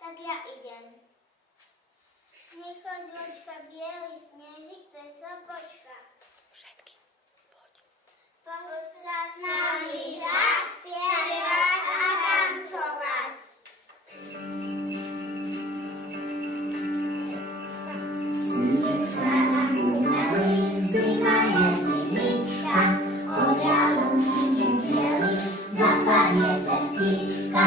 Tak ja idem. Nechoď, vočka, bielý snežik, preca počka. Všetky, poď. Poď sa s nami hrať, spievať a tancovať. Snížek sa nám umelý, zima je zimička, od jalonky nebielý, zapadne cestička.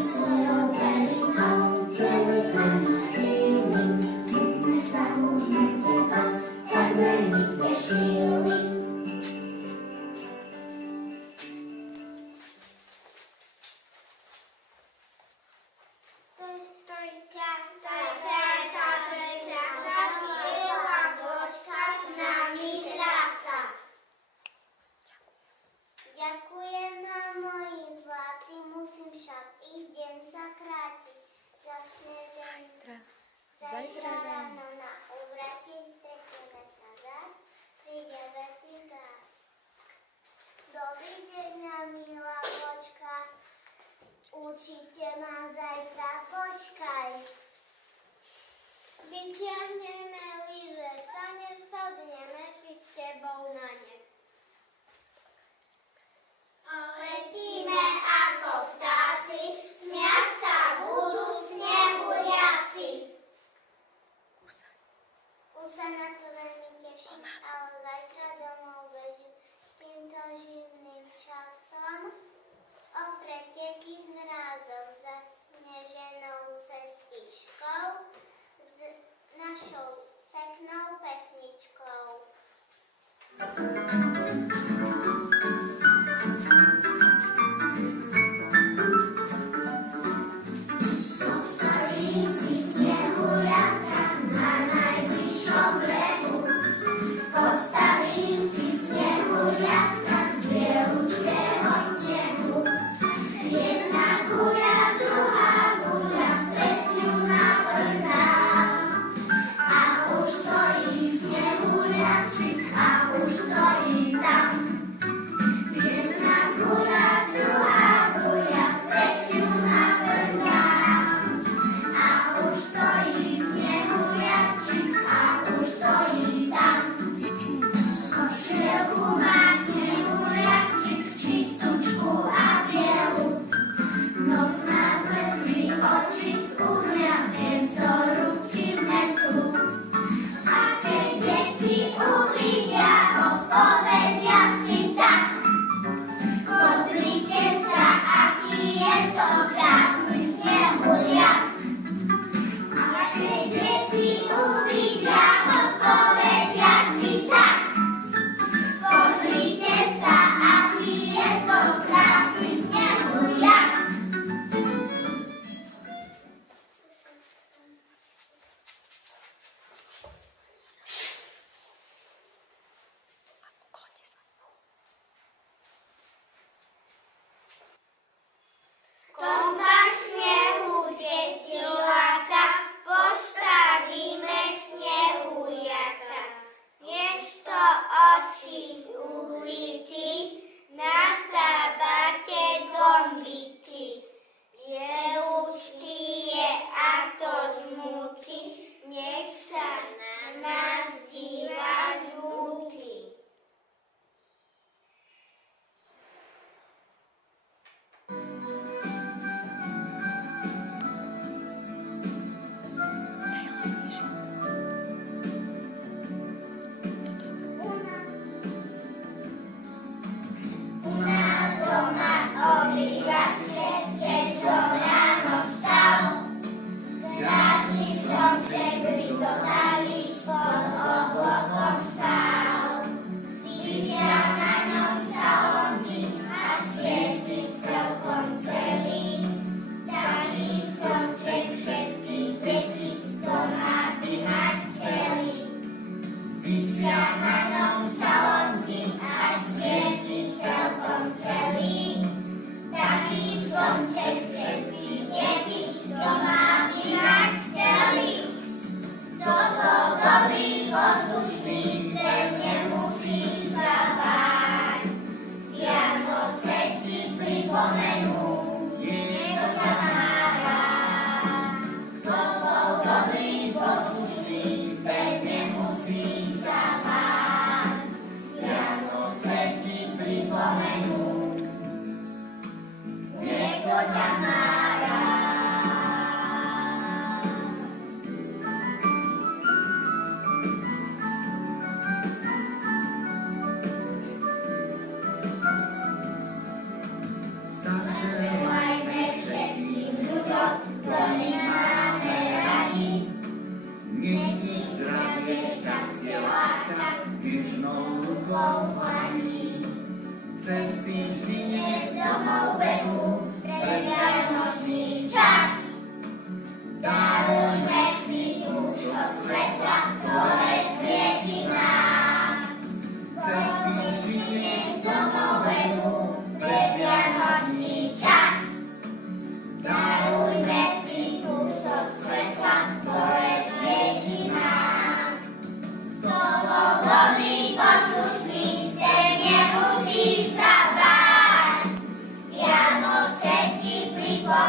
Svojou veľkou celý planet chvíli, my sme sa už na teba tak veľmi tešili. Ďakujem nám, moji zlatí, musím však ísť, deň sa kráti. Zajtra ráno na úvrati, stretneme sa zas, príde veľký glas. Dovidenia, milá vočka, určite ma zajtra počkaj. Vyťahneme lyže, sane sodneme si s tebou na ne. Letíme ako vtáci, smiať sa budú snehu jaci.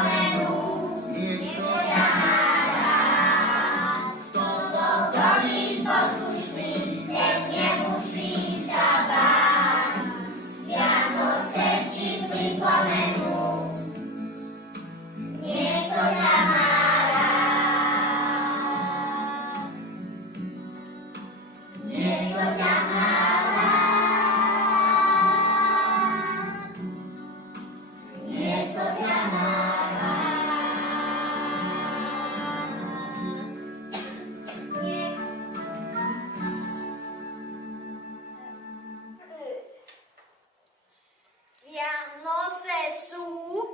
pripomenú, niekto ťa má rád. Kto bol dobrý, poslušný, ten nemusí sa báť. Vianoce ti pripomenú, niekto ťa má rád. Niekto ťa má rád. Niekto ťa má Vianoce sú,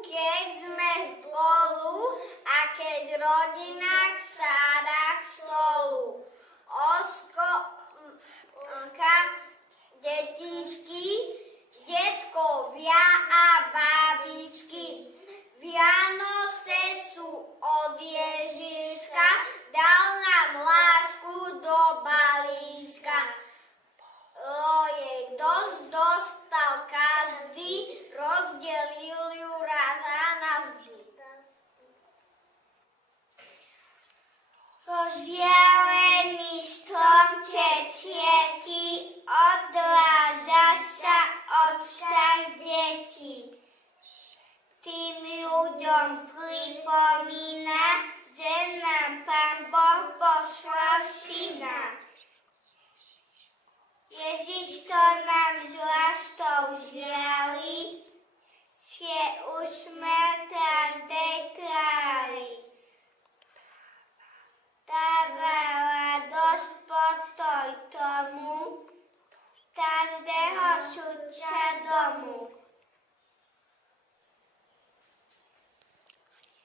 keď sme spolu a keď v rodinách sádach stolu. Oskoka, detičky, detkovia a babičky. Vianoce sú od Ježiška, dal nám lásku do balíčka. Jej dosť dostal každý, rozdelil ju raz a navždy. Rozdialený stromček ti odráža sa od však detí. Tým ľuďom pripomína, že nám Pán Boh poslal syna. Ježiš to nám s láskou žiali, je úsmev každej trávy. Dáva radosť postoj tomu, každého sudca domu.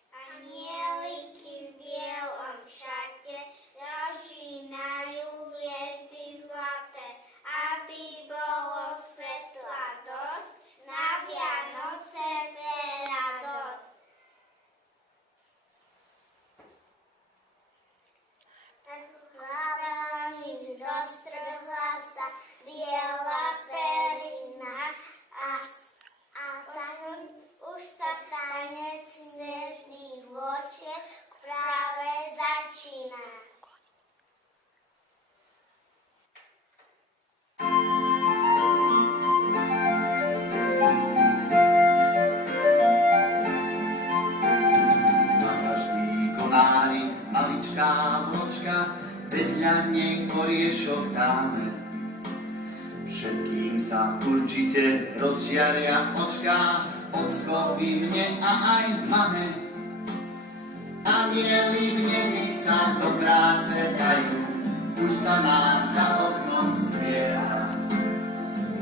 Anieliky v bielom šate rozžínajú hviezdy zlaté, aby bolo svetla dosť, na Vianoce pre radosť. Nad hlavami roztrhla sa biela perina a už sa tanec snežných vločiek práve začína. Maličká vločka, vedľa nej oriešok dáme. Všetkým sa určite rozžiaria očká, ockovi mne a aj mame. Anieli v nebi sa do práce dajú, už sa nám za oknom spieva.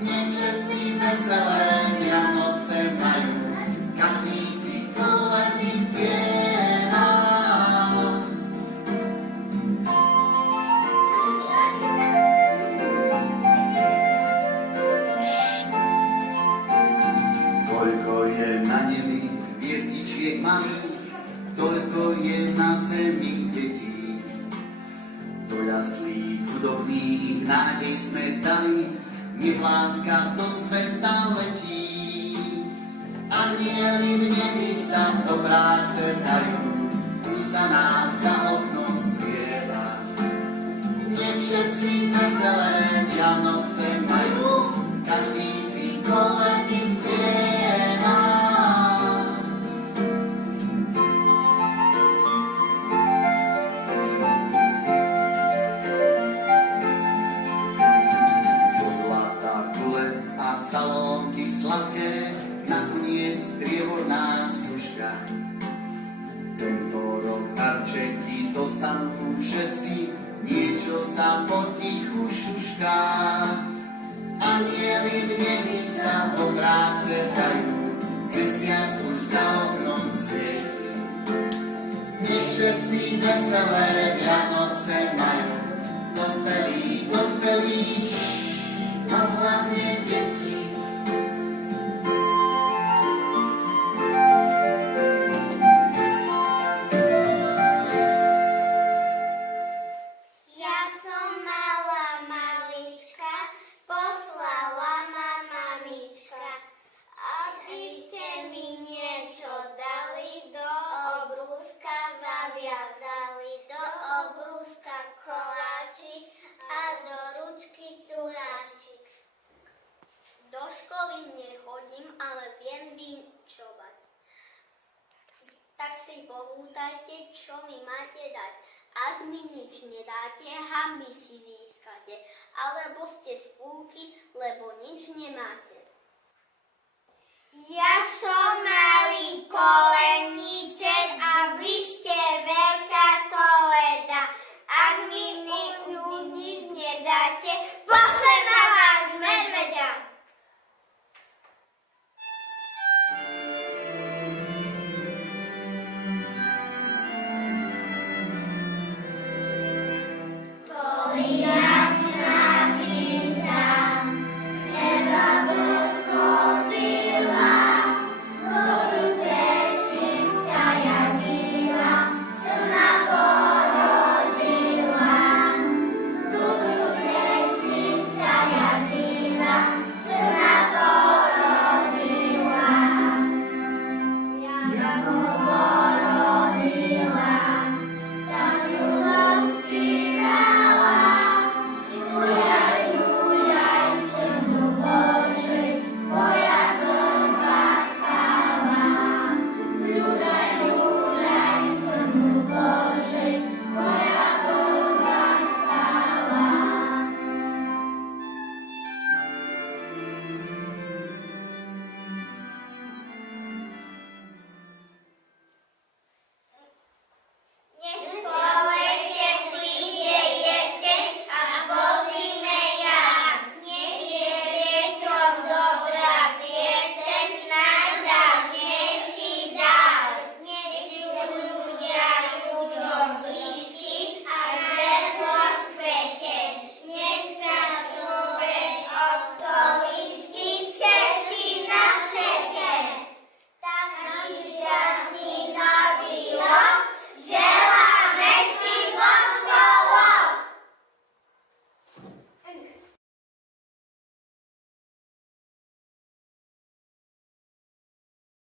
Nech všetci veselé Vianoce majú, každý si koledy spieva. Malých, toľko je na zemi detí. Do jaslí chudobných nádej sme dali, nech láska do sveta letí. Anieli v nebi sa do práce dajú, už sa nám za oknom spieva. Nech všetci veselé Vianoce majú, každý si koledy spieva. Salónky sladké, nakoniec strieborná stužka. Tento rok darčeky dostanú všetci, niečo sa potichu šušká. Anieli v nebi sa do práce dajú, mesiac už za oknom svieti. Nech všetci veselé Vianoce majú, dospelí, no hlavne deti. Aby ste mi niečo dali do si pohútajte, čo mi máte dať. Ak mi nič nedáte, hanby si získate, alebo ste z púky, lebo nič nemáte. Ja som malý koleň,